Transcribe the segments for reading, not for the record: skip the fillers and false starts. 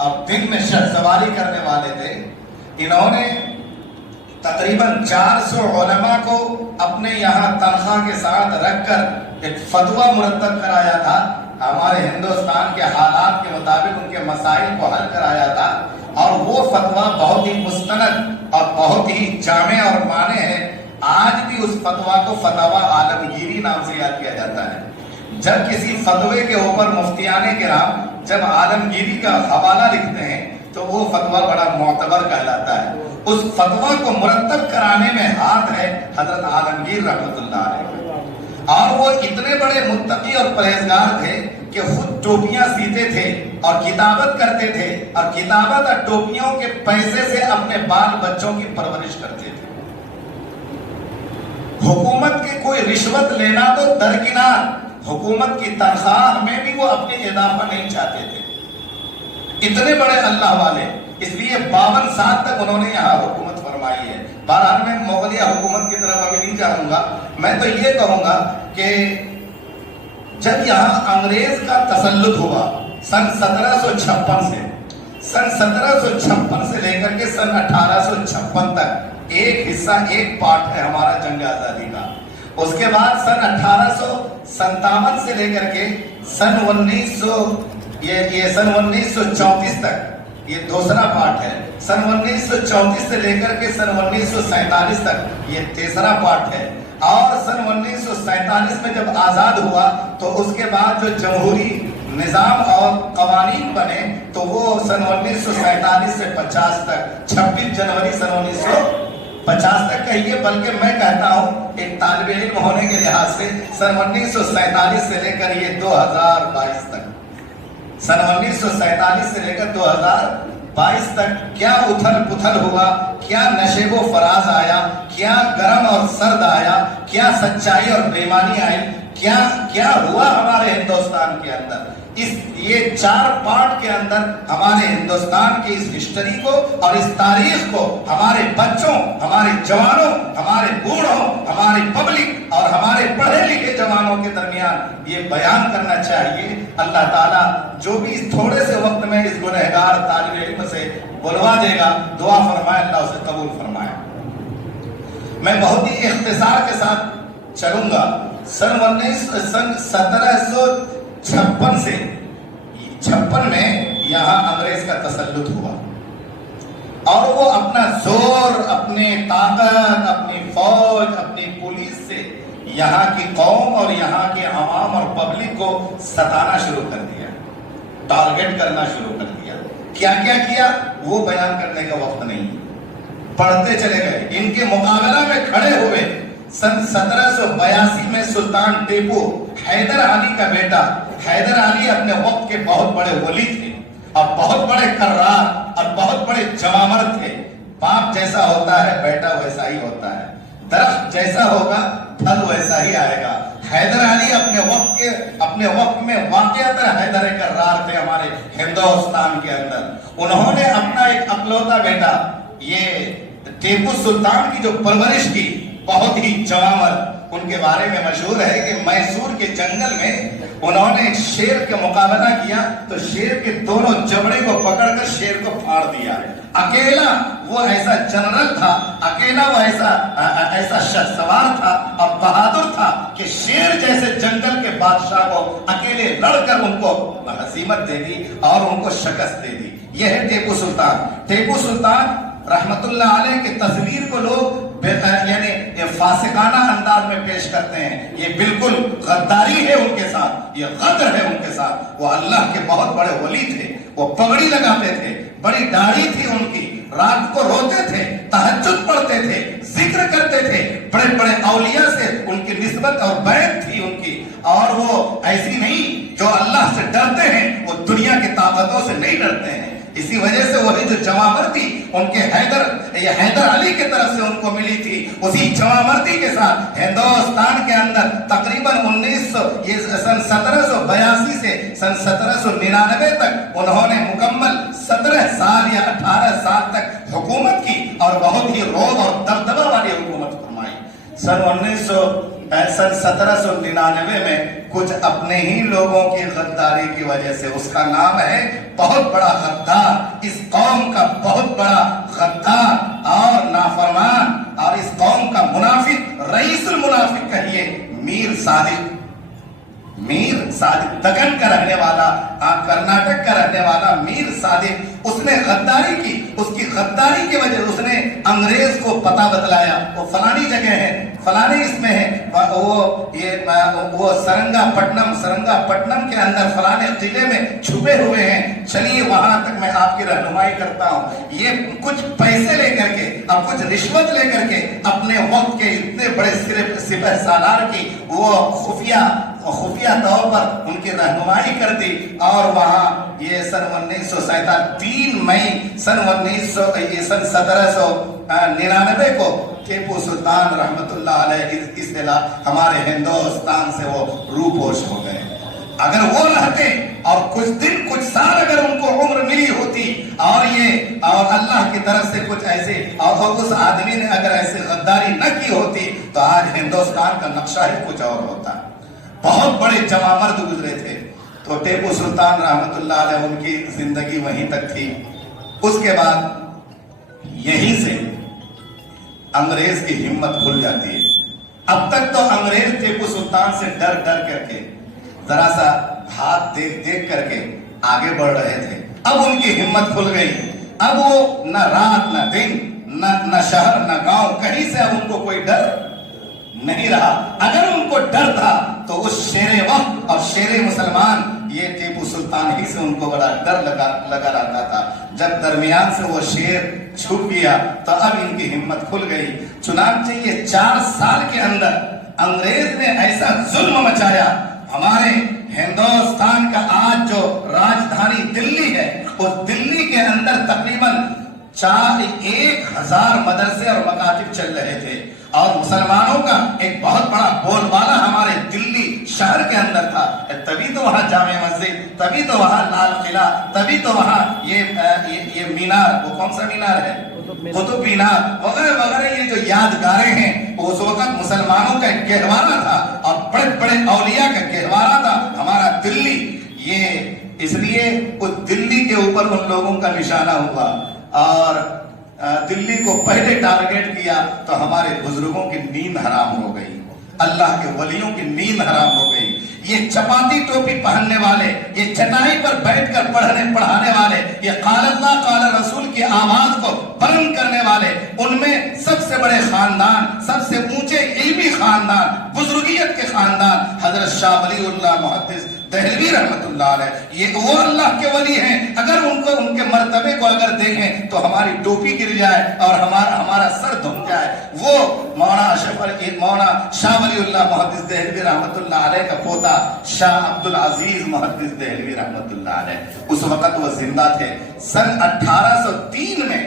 اب دن میں شخص سواری کرنے والے تھے. انہوں نے تقریباً 400 علماء کو اپنے یہاں تنخواہ کے ساتھ رکھ کر ایک فتویٰ مرتب کرایا تھا. ہمارے ہندوستان کے حالات کے مطابق ان کے مسائل کو حل کرایا تھا، اور وہ فتویٰ بہت ہی مستند اور بہت ہی جامع اور معنی ہے. آج بھی اس فتویٰ کو فتویٰ عالمگیری نام سے یاد کیا جاتا ہے. جب کسی فتوے کے اوپر مفتیان کرام جب عالمگیری کا حوالہ لکھتے ہیں تو وہ فتویٰ بڑا معتبر کہلاتا ہے. اس فتویٰ کو مرتب کرانے میں ہاتھ ہے حضرت عالمگیر رحمت اللہ علیہ. اور وہ اتنے بڑے متقی اور پرہیزگار تھے کہ خود ٹوپیاں سیتے تھے اور کتابت کرتے تھے، اور کتابت اور ٹوپیوں کے پیسے سے اپنے بال بچوں کی پرورش کرتے تھے. حکومت کی کوئی رشوت لینا تو درکنار، حکومت کی تنخواہ میں بھی وہ اپنے اضافہ نہیں چاہتے تھے. اتنے بڑے اللہ والے، اس لیے 52 سال تک انہوں نے یہاں حکومت فرمائی ہے. بہرحال میں مغلیہ حکومت کی طرف ابھی نہیں جاؤں گا. میں تو یہ کہوں گا کہ جب یہاں انگریز کا تسلط ہوا سن 1756 سے لے کر کے سن 1856 تک، ایک حصہ ایک پارٹ ہے ہمارا جنگ آزادی کا. اس کے بعد سن 1857 سے لے کر کے سن 1934 تک یہ دوسرا پارٹ ہے. سن 1934 سے لے کر کے سن 1947 تک یہ تیسرا پارٹ ہے. اور سن 1947 میں جب آزاد ہوا تو اس کے بعد جو جمہوری نظام اور قوانین بنے تو وہ سن 1947 سے 50 تک، 26 جنوری سن 1950 تک کہیے، بلکہ میں کہتا ہوں ایک طالب علم ہونے کے لحاظ سے سن 1947 سے لے کر یہ 2022 تک، سن 1947 سے لے کر 2022 تک کیا اتھل پتھل ہوا، کیا نشیب و فراز آیا، کیا گرم اور سرد آیا، کیا سچائی اور بےایمانی آئی، کیا ہوا ہمارے ہندوستان کے اندر. یہ 4 پارٹ کے اندر ہمارے ہندوستان کی اس ہسٹری کو اور اس تاریخ کو ہمارے بچوں، ہمارے جوانوں، ہمارے بوڑھوں، ہماری پبلک اور ہمارے پڑھے لکھے جوانوں کے درمیان یہ بیان کرنا چاہیے. اللہ تعالیٰ جو بھی اس تھوڑے سے وقت میں اس گنہگار طالب علم سے بلوا دے گا، دعا فرمائے اللہ اسے قبول فرمائے. میں بہت ہی اختصار کے ساتھ چلوں گا. سن 1756 سے 56 میں یہاں انگریز کا تسلط ہوا، اور وہ اپنا زور، اپنے طاقت، اپنی فوج، اپنی پولیس سے یہاں کی قوم اور یہاں کے عوام اور پبلک کو ستانا شروع کر دیا، ٹارگٹ کرنا شروع کر دیا. کیا کیا کیا وہ بیان کرنے کا وقت نہیں، پڑھتے چلے گئے. ان کے مقابلہ میں کھڑے ہوئے سن 1782 میں سلطان ٹیپو، حیدر علی کا بیٹا. حیدر علی اپنے وقت کے بہت بڑے ولی تھے اور بہت بڑے کرار اور بہت بڑے جوامر تھے. باپ جیسا ہوتا ہے بیٹا ویسا ہی ہوتا ہے، درخت جیسا ہوگا پھل ویسا ہی آئے گا. حیدر علی اپنے وقت میں واقعہ حیدر کرار تھے ہمارے ہندوستان کے اندر. انہوں نے اپنا ایک اکلوتا بیٹا یہ ٹیپو سلطان کی جو پرورش کی، بہت ہی جوامر. ان کے بارے میں مشہور ہے کہ میسور کے جنگل میں انہوں نے ایک شیر کا مقابلہ کیا تو شیر کے دونوں جبڑے کو پکڑ کر شیر کو پھاڑ دیا. اکیلا وہ ایسا جنرل تھا، اکیلا وہ ایسا شخصوار تھا اور بہادر تھا کہ شیر جیسے جنگل کے بادشاہ کو اکیلے لڑ کر ان کو ہزیمت دے دی اور ان کو شکست دے دی. یہ ہے ٹیپو سلطان. ٹیپو سلطان رحمت اللہ علیہ کی تصویر کو لوگ یعنی فاسقانہ انداز میں پیش کرتے ہیں. یہ بالکل غداری ہے ان کے ساتھ، یہ غدر ہے ان کے ساتھ. وہ اللہ کے بہت بڑے ولی تھے، وہ پگڑی لگاتے تھے، بڑی داڑھی تھی ان کی، رات کو روتے تھے، تہجد پڑھتے تھے، ذکر کرتے تھے. بڑے بڑے اولیاء سے ان کی نسبت اور بیعت تھی ان کی. اور وہ ایسی نہیں جو اللہ سے ڈرتے ہیں، وہ دنیا کی طاقتوں سے نہیں ڈرتے ہیں. اسی وجہ سے وہی جو جوامردی ان کے حیدر علی کی طرف سے ان کو ملی تھی، اسی جوامردی کے ساتھ ہندوستان کے اندر تقریباً سن 1782 سے سن 1799 تک انہوں نے مکمل 17 سال یا 18 سال تک حکومت کی اور بہت ہی روب اور دبدبہ والی حکومت فرمائی. سن 1799 میں کچھ اپنے ہی لوگوں کی غداری کی وجہ سے. اس کا نام ہے بہت بڑا غدار، اس قوم کا بہت بڑا غدار اور نافرمان، اور اس قوم کا منافق، رئیس المنافق کہیے میر صادق. میر صادق دکن کا رہنے والا، کرناٹک کا رہنے والا میر صادق، اس نے غداری کی. اس کی غداری کی وجہ اس نے انگریز کو پتہ بتلایا وہ فلانی جگہ ہے، فلانے اس میں ہے، وہ سرنگا پٹنم کے اندر فلانے قلعے میں چھپے ہوئے ہیں، چلیے وہاں تک میں آپ کی رہنمائی کرتا ہوں. یہ کچھ پیسے لے کر کے اور کچھ رشوت لے کر کے اپنے وقت کے اتنے بڑے سپہ سالار کی وہ خفیہ طور پر ان کی رہنمائی کر دی. اور وہاں یہ سن 1947 3 مئی سن 1799 کو ٹیپو سلطان رحمت اللہ علیہ اس ہمارے ہندوستان سے وہ روپوش ہو گئے. اگر وہ رہتے اور کچھ سال اگر ان کو عمر ملی ہوتی اور اللہ کی طرف سے کچھ ایسے اور اس آدمی نے اگر ایسے غداری نہ کی ہوتی تو آج ہندوستان کا نقشہ ہی کچھ اور ہوتا. بہت بڑے جوان مرد گزرے تھے. تو ٹیپو سلطان رحمت اللہ علیہ ان کی زندگی وہیں تک تھی. اس کے بعد یہیں سے انگریز کی ہمت کھل جاتی ہے. اب تک تو انگریز ٹیپو سلطان سے ڈر کر کے ذرا سا ہاتھ دیکھ کر کے آگے بڑھ رہے تھے. اب ان کی ہمت کھل گئی. اب وہ نہ رات نہ دن نہ شہر نہ گاؤں کہیں سے اب ان کو کوئی ڈر نہیں رہا. اگر ان کو ڈر تھا تو اس شیر وقت اور شیر مسلمان یہ ٹیپو سلطان ہی سے ان کو بڑا ڈر لگا رہتا تھا. جب درمیان سے وہ شیر چھپ گیا تو اب ان کی ہمت کھل گئی. چنانچہ یہ 4 سال کے اندر انگریز نے ایسا ظلم مچایا. ہمارے ہندوستان کا آج جو راجدھانی دلی ہے اس دلی کے اندر تقریباً 1000 مدرسے اور مکاتب چل رہے تھے اور مسلمانوں کا ایک بہت بڑا بول بالا ہمارے دلی شہر کے اندر تھا. تبھی تو وہاں جامع مسجد، تبھی تو وہاں لال قلعہ، تبھی تو وہاں یہ مینار، وہ کون سا مینار ہے، قطب مینار وغیرہ وغیرہ، یہ جو یادگاریں ہیں اس وقت مسلمانوں کا ایک گہوارہ تھا اور بڑے بڑے اولیاء کا گہوارہ تھا ہمارا دلی. یہ اس لیے اس دلی کے اوپر ان لوگوں کا نشانہ ہوا اور دلی کو پہلے ٹارگیٹ کیا تو ہمارے بزرگوں کی نیند حرام ہو گئی، اللہ کے ولیوں کی نیند حرام ہو گئی. یہ چپاتی ٹوپی پہننے والے، یہ چٹائی پر بیٹھ کر پڑھانے والے، یہ قال اللہ قال رسول کی آواز کو بلند کرنے والے، ان میں سب سے بڑے خاندان، سب سے اونچے علمی خاندان، بزرگیت کے خاندان حضرت شاہ ولی اللہ محدث دہلوی رحمت اللہ علیہ، یہ وہ اللہ کے ولی ہیں. اگر ان کے مرتبے کو اگر دیکھیں تو ہماری ٹوپی گر جائے اور ہمارا سر دھم جائے. وہ مولانا شاہ ولی اللہ محدث دہلوی رحمت اللہ علیہ کا پوتا شاہ عبد العزیز محدث دہلوی رحمت اللہ علیہ اس وقت وہ زندہ تھے. سن 1803 میں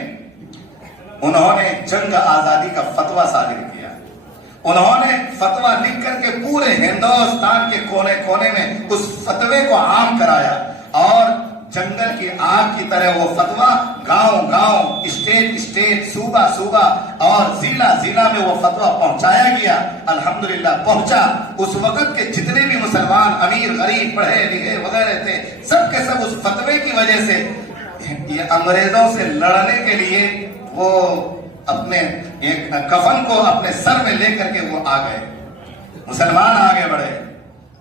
انہوں نے جنگ آزادی کا فتویٰ صادر کیا. انہوں نے فتویٰ لکھ کر کے پورے ہندوستان کے کونے کونے میں اس فتوے کو عام کرایا اور جنگل کی آگ کی طرح وہ فتویٰ گاؤں گاؤں، اسٹیٹ، صوبہ اور ضلع میں وہ فتویٰ پہنچایا گیا. الحمدللہ پہنچا. اس وقت کے جتنے بھی مسلمان امیر غریب پڑھے لکھے وغیرہ تھے سب کے سب اس فتوے کی وجہ سے یہ انگریزوں سے لڑنے کے لیے وہ اپنے ایک کفن کو اپنے سر میں لے کر کے وہ آ گئے. مسلمان آگے بڑھے.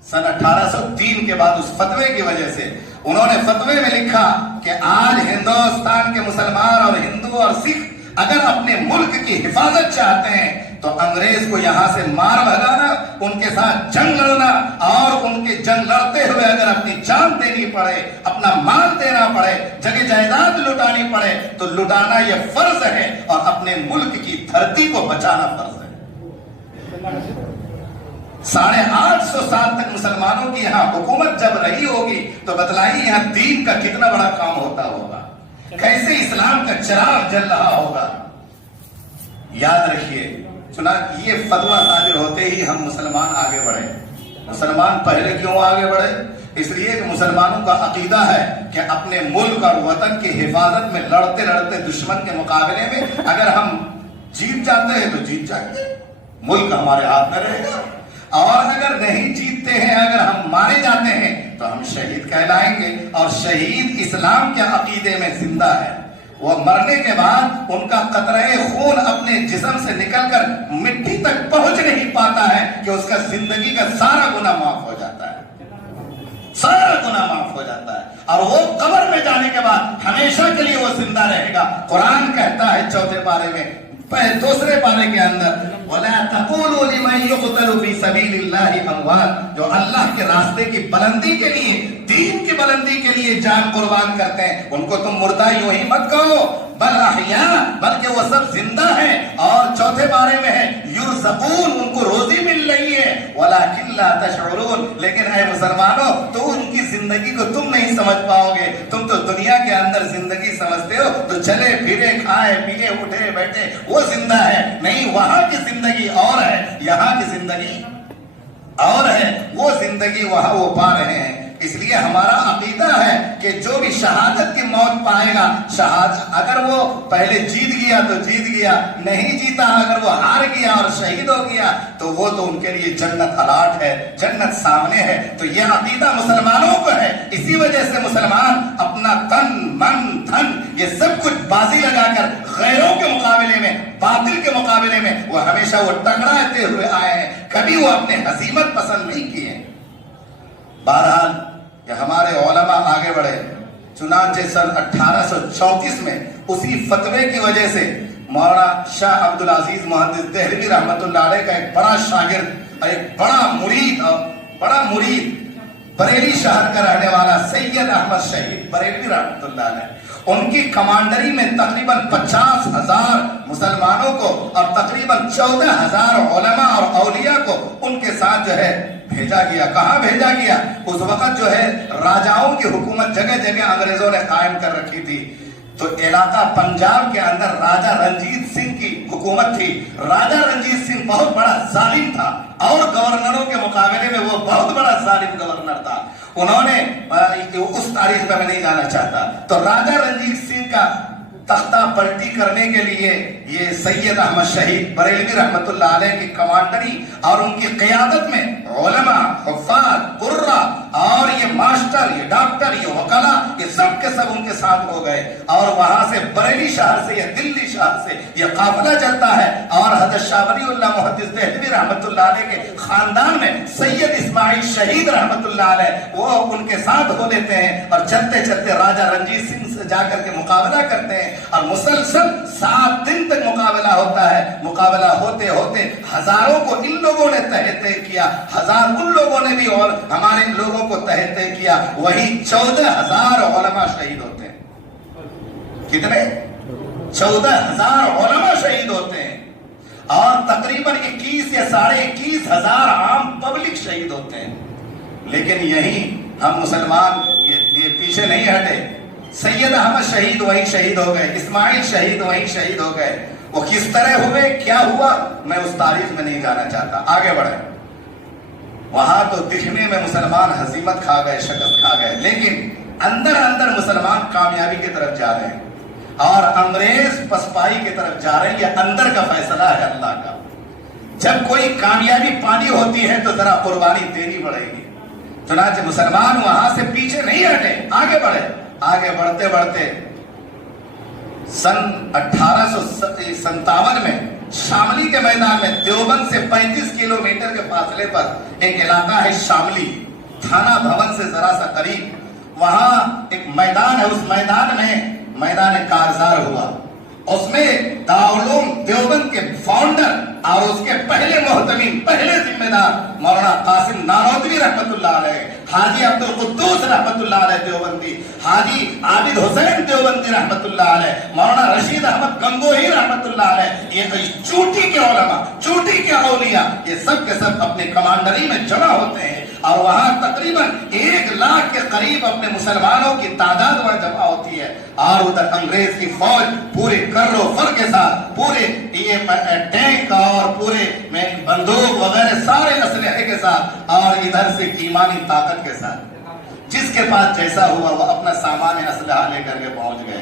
سن 1803 کے بعد اس فتوے کی وجہ سے انہوں نے فتوے میں لکھا کہ آج ہندوستان کے مسلمان اور ہندو اور سکھ اگر اپنے ملک کی حفاظت چاہتے ہیں تو انگریز کو یہاں سے مار بھگانا، ان کے ساتھ جنگ لڑنا اور ان کے جنگ لڑتے ہوئے اگر اپنی جان دینی پڑے، اپنا مال دینا پڑے، جگہ جائیداد لٹانی پڑے تو لٹانا یہ فرض ہے اور اپنے ملک کی دھرتی کو بچانا فرض ہے. 850 سال تک مسلمانوں کی یہاں حکومت جب رہی ہوگی تو بتلائیے یہاں دین کا کتنا بڑا کام ہوتا ہوگا، کیسے اسلام کا چراغ جل رہا ہوگا. یاد رکھیے چنانچہ یہ فتویٰ صادر ہوتے ہی ہم مسلمان آگے بڑھے. مسلمان پہلے کیوں آگے بڑھے؟ اس لیے کہ مسلمانوں کا عقیدہ ہے کہ اپنے ملک اور وطن کی حفاظت میں لڑتے لڑتے دشمن کے مقابلے میں اگر ہم جیت جاتے ہیں تو جیت جائیں گے، ملک ہمارے ہاتھ میں رہے گا. اور اگر نہیں جیتتے ہیں، اگر ہم مارے جاتے ہیں تو ہم شہید کہلائیں گے. اور شہید اسلام کے عقیدے میں زندہ ہے. وہ مرنے کے بعد ان کا قطرہ خون اپنے جسم سے نکل کر مٹی تک پہنچ نہیں پاتا ہے کہ اس کا زندگی کا سارا گناہ معاف ہو جاتا ہے، سارا گناہ معاف ہو جاتا ہے. اور وہ قبر میں جانے کے بعد ہمیشہ کے لیے وہ زندہ رہے گا. قرآن کہتا ہے 4 پارے میں، 2 پارے کے اندر، وَلَا تَقُولُوا لِمَنْ يُقْتَلُ فِي سَبِيلِ اللَّهِ أَمْوَاتٌ، جو اللہ کے راستے کی بلندی کے لیے، دین کی بلندی کے لیے جان قربان کرتے ہیں، ان کو تم مردہ یوں ہی مت کہو، بل احیاء، بلکہ وہ سب زندہ ہیں. اور 4 پارے میں ہے یرزقون، ان کو روزی مل رہی ہے، وَلَكِنْ لَا تَشْعُرُونَ، لیکن اے مسلمانوں تو ان کی زندگی کو تم نہیں سمجھ پاؤ گے. تم تو دنیا کے اندر زندگی سمجھتے ہو تو چلے پھرے کھائے پیے اٹھے بیٹھے وہ زندہ ہے. نہیں، وہاں کی زندگی اور ہے، یہاں کی زندگی اور ہے. وہ زندگی وہاں وہ پا رہے ہیں. اس لیے ہمارا عقیدہ ہے کہ جو بھی شہادت کی موت پائے گا، شہادت اگر وہ پہلے جیت گیا تو جیت گیا، نہیں جیتا اگر وہ ہار گیا اور شہید ہو گیا تو وہ تو ان کے لیے جنت الاٹ ہے، جنت سامنے ہے. تو یہ عقیدہ مسلمانوں کو ہے. اسی وجہ سے مسلمان اپنا تن من دھن یہ سب کچھ بازی لگا کر غیروں کے مقابلے میں، باطل کے مقابلے میں وہ ہمیشہ وہ ٹکراتے ہوئے آئے ہیں. کبھی وہ اپنے ہزیمت پسند نہیں کیے. بہرحال کہ ہمارے علماء آگے بڑھے. چنانچہ سن 1834 میں اسی فتوے کی وجہ سے مولانا شاہ عبدالعزیز محدث دہلوی رحمۃ اللہ علیہ کا ایک بڑا شاگرد اور ایک بڑا مرید بریلی شہر کا رہنے والا سید احمد شہید بریلوی رحمۃ اللہ علیہ، ان کی کمانڈری میں تقریباً 50,000 مسلمانوں کو اور تقریباً 14,000 علماء اور اولیاء کو ان کے ساتھ جو ہے بھیجا گیا. کہاں بھیجا گیا؟ اس وقت جو ہے راجاؤں کی حکومت جگہ جگہ انگریزوں نے قائم کر رکھی تھی. تو علاقہ پنجاب کے اندر راجہ رنجیت سنگھ کی حکومت تھی. راجہ رنجیت سنگھ بہت بڑا ظالم تھا اور گورنروں کے مقابلے میں وہ بہت بڑا ظالم گورنر تھا. انہوں نے اس تاریخ میں نہیں جانا چاہتا. تو راجہ رنجیت سنگھ کا تختہ پلٹی کرنے کے لیے یہ سید احمد شہید بریلوی رحمۃ اللہ علیہ کی کمانڈری اور ان کی قیادت میں علماء، حفاظ، قرہ اور یہ ماسٹر، یہ ڈاکٹر، یہ وکلا، یہ سب کے سب ان کے ساتھ ہو گئے. اور وہاں سے بریلی شہر سے یا دلی شہر سے یہ قافلہ چلتا ہے. اور حضرت شاہ ولی اللہ محدث دہلوی رحمۃ اللہ علیہ کے خاندان میں سید اسماعیل شہید رحمۃ اللہ علیہ وہ ان کے ساتھ ہو لیتے ہیں اور چلتے چلتے راجہ رنجیت سنگھ سے جا کر کے مقابلہ کرتے ہیں. اور مسلسل 7 دن تک مقابلہ ہوتا ہے. مقابلہ ہوتے ہوتے ہزاروں کو ان لوگوں نے تحت کیا، ہزار ان لوگوں نے بھی اور ہمارے لوگوں کو تحت کیا. وہی 14,000 علماء شہید ہوتے ہیں. کتنے؟ 14,000 علماء شہید ہوتے ہیں اور تقریباً 21 یا 21,500 عام پبلک شہید ہوتے ہیں. لیکن یہی ہم مسلمان یہ پیچھے نہیں ہٹے. سید احمد شہید وہیں شہید ہو گئے، اسماعیل شہید وہیں شہید ہو گئے. وہ کس طرح ہوئے، کیا ہوا، میں اس تاریخ میں نہیں جانا چاہتا. آگے بڑھیں. وہاں تو دکھنے میں مسلمان ہزیمت کھا گئے، شکست کھا گئے، لیکن اندر اندر مسلمان کامیابی کی طرف جا رہے ہیں اور انگریز پسپائی کی طرف جا رہے ہیں. یہ اندر کا فیصلہ ہے اللہ کا. جب کوئی کامیابی پانی ہوتی ہے تو ذرا قربانی دینی پڑے گی. چنانچہ مسلمان وہاں سے پیچھے نہیں ہٹے، آگے بڑھے. آگے بڑھتے بڑھتے سن 1857 میں شاملی کے میدان میں دیوبند سے 35 کلومیٹر کے فاصلے پر ایک علاقہ ہے شاملی، تھانہ بھون سے ذرا سا قریب. وہاں ایک میدان ہے، اس میدان میں میدان کارزار ہوا. اس میں دارالعلوم دیوبند کے فاؤنڈر اور اس کے پہلے محتمین، پہلے ذمہ دار مولانا قاسم نانوتوی رحمۃ اللہ علیہ، حاجی عبد القدوس رحمۃ اللہ علیہ دیوبندی، حاجی عابد حسین دیوبندی رحمۃ اللہ علیہ، مولانا رشید احمد گنگوہی رحمۃ اللہ علیہ، یہ چوٹی کے علماء، چوٹی کے اولیاء، یہ سب کے سب اپنے کمانڈری میں جمع ہوتے ہیں. اور وہاں تقریباً 1 لاکھ کے قریب اپنے مسلمانوں کی تعداد وہاں جمع ہوتی ہے. اور ادھر انگریز کی فوج پورے کر و فر کے ساتھ، پورے یہ ٹینک اور پورے بندوق وغیرہ سارے اسلحے کے ساتھ، اور ادھر سے ایمانی طاقت کے ساتھ. جس کے پاس جیسا ہوا وہ اپنا سامان اسلحہ لے کر کے پہنچ گئے.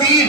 3,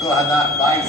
2022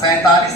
47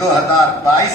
2022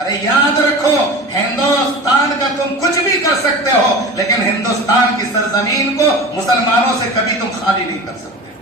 ارے یاد رکھو ہندوستان کا تم کچھ بھی کر سکتے ہو لیکن ہندوستان کی سرزمین کو مسلمانوں سے کبھی تم خالی نہیں کر سکتے۔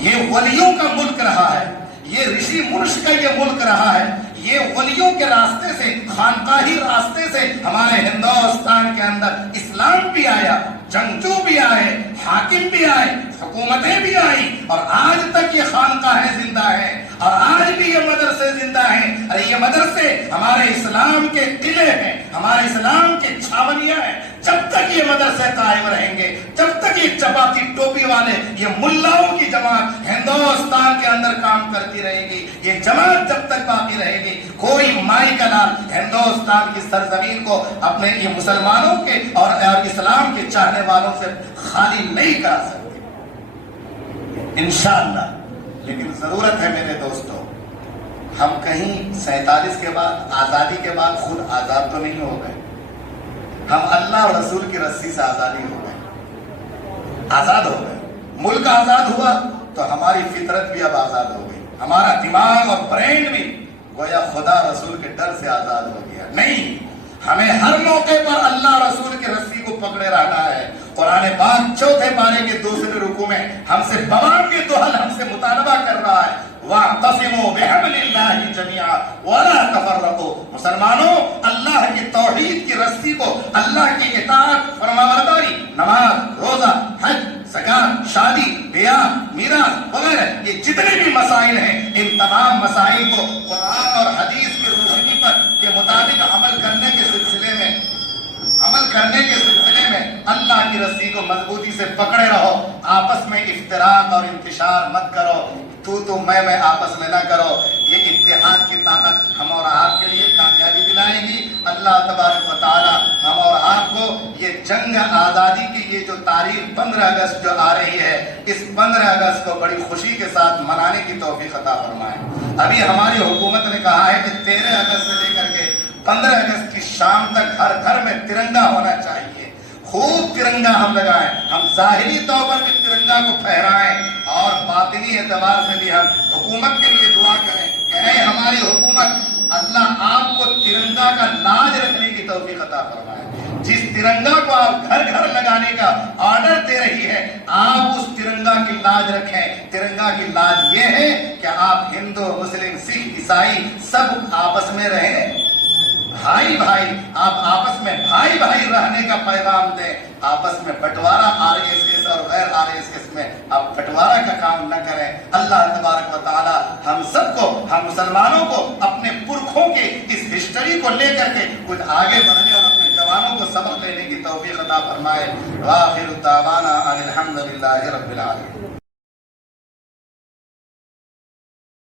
یہ ولیوں کا ملک رہا ہے، یہ رشی منش کا یہ ملک رہا ہے، یہ ولیوں کے راستے سے، خانقاہی راستے سے ہمارے ہندوستان کے اندر اسلام بھی آیا، جنگجو بھی آئے، حاکم بھی آئے، حکومتیں بھی آئیں، اور آج تک یہ خانقاہیں زندہ ہیں اور آج بھی یہ مدرسے زندہ ہیں۔ ارے یہ مدرسے ہمارے اسلام کے قلعے ہیں، ہمارے اسلام کے چھاونیاں ہیں۔ جب تک یہ مدرسے قائم رہیں گے، جب تک یہ چپاتی ٹوپی والے، یہ ملاؤں کی جماعت ہندوستان کے اندر کام کرتی رہے گی، یہ جماعت جب تک باقی رہے گی، کوئی مائی کا لال ہندوستان کی سرزمین کو اپنے یہ مسلمانوں کے اور اسلام کے چاہنے والوں سے خالی نہیں کرا سکتے انشاءاللہ۔ لیکن ضرورت ہے میرے دوستوں، ہم کہیں 47 کے بعد، آزادی کے بعد خود آزاد تو نہیں ہو گئے، ہم اللہ اور رسول کی رسی سے آزادی ہو گئے، آزاد ہو گئے۔ ملک آزاد ہوا تو ہماری فطرت بھی اب آزاد ہو گئی، ہمارا دماغ اور برین بھی گویا خدا رسول کے ڈر سے آزاد ہو گیا۔ نہیں، ہمیں ہر موقع پر اللہ رسول کے رسی کو پکڑے رہنا ہے۔ قرآن پاک 4 پارے کے 2 رکوع میں ہم سے بوام کے دوحل ہم سے مطالبہ کر رہا ہے، وَاعْتَصِمُوا بِحَبْلِ اللَّهِ جَمِيعًا وَلَا تَفَرَّقُوا۔ مسلمانوں، اللہ کی توحید کی رسی کو، اللہ کی اطاعت، فرمانبرداری، نماز، روزہ، حج، زکات، شادی، بیاہ، میراث وغیرہ، یہ جتنے بھی مسائل ہیں، ان تمام مسائل کو قرآن اور حدیث کی روشنی پر کے مطابق عمل کرنے کے سلسلے میں اللہ کی رسی کو مضبوطی سے پکڑے رہو۔ آپس میں افتراق اور انتشار مت کرو، تو میں آپس میں نہ کرو۔ یہ اتحاد کی طاقت ہم اور آپ کے لیے کامیابی دلائے گی۔ اللہ تبارک و تعالی ہم اور آپ کو یہ جنگ آزادی کی یہ جو تاریخ 15 اگست جو آ رہی ہے، اس 15 اگست کو بڑی خوشی کے ساتھ منانے کی توفیق عطا فرمائے۔ ابھی ہماری حکومت نے کہا ہے کہ 13 اگست سے لے کر کے 15 اگست کی شام تک ہر گھر میں ترنگا ہونا چاہیے۔ خوب ترنگا ہم لگائیں، ہم ظاہری طور پر بھی ترنگا کو پھہرائیں اور باطنی اعتبار سے بھی ہم حکومت کے لیے دعا کریں کہ اے ہماری حکومت، اللہ آپ کو ترنگا کا لاج رکھنے کی توفیق عطا فرمائے۔ جس ترنگا کو آپ گھر گھر لگانے کا آرڈر دے رہی ہے، آپ اس ترنگا کی لاج رکھیں۔ ترنگا کی لاج یہ ہے کہ آپ ہندو، مسلم، سکھ، عیسائی سب آپس میں رہیں، بھائی بھائی، آپ آپس میں بھائی بھائی رہنے کا پیغام دیں۔ آپس میں بٹوارا RSS اور غیر RSS میں آپ بٹوارا کا کام نہ کریں۔ اللہ تبارک و تعالی ہم سب کو، ہم مسلمانوں کو اپنے پرکھوں کے اس ہسٹری کو لے کر کے کچھ آگے بڑھنے اور اپنے جوانوں کو سبق لینے کی توفیق عطا فرمائے۔ وآخر دعوانا ان الحمد للہ رب العالمین۔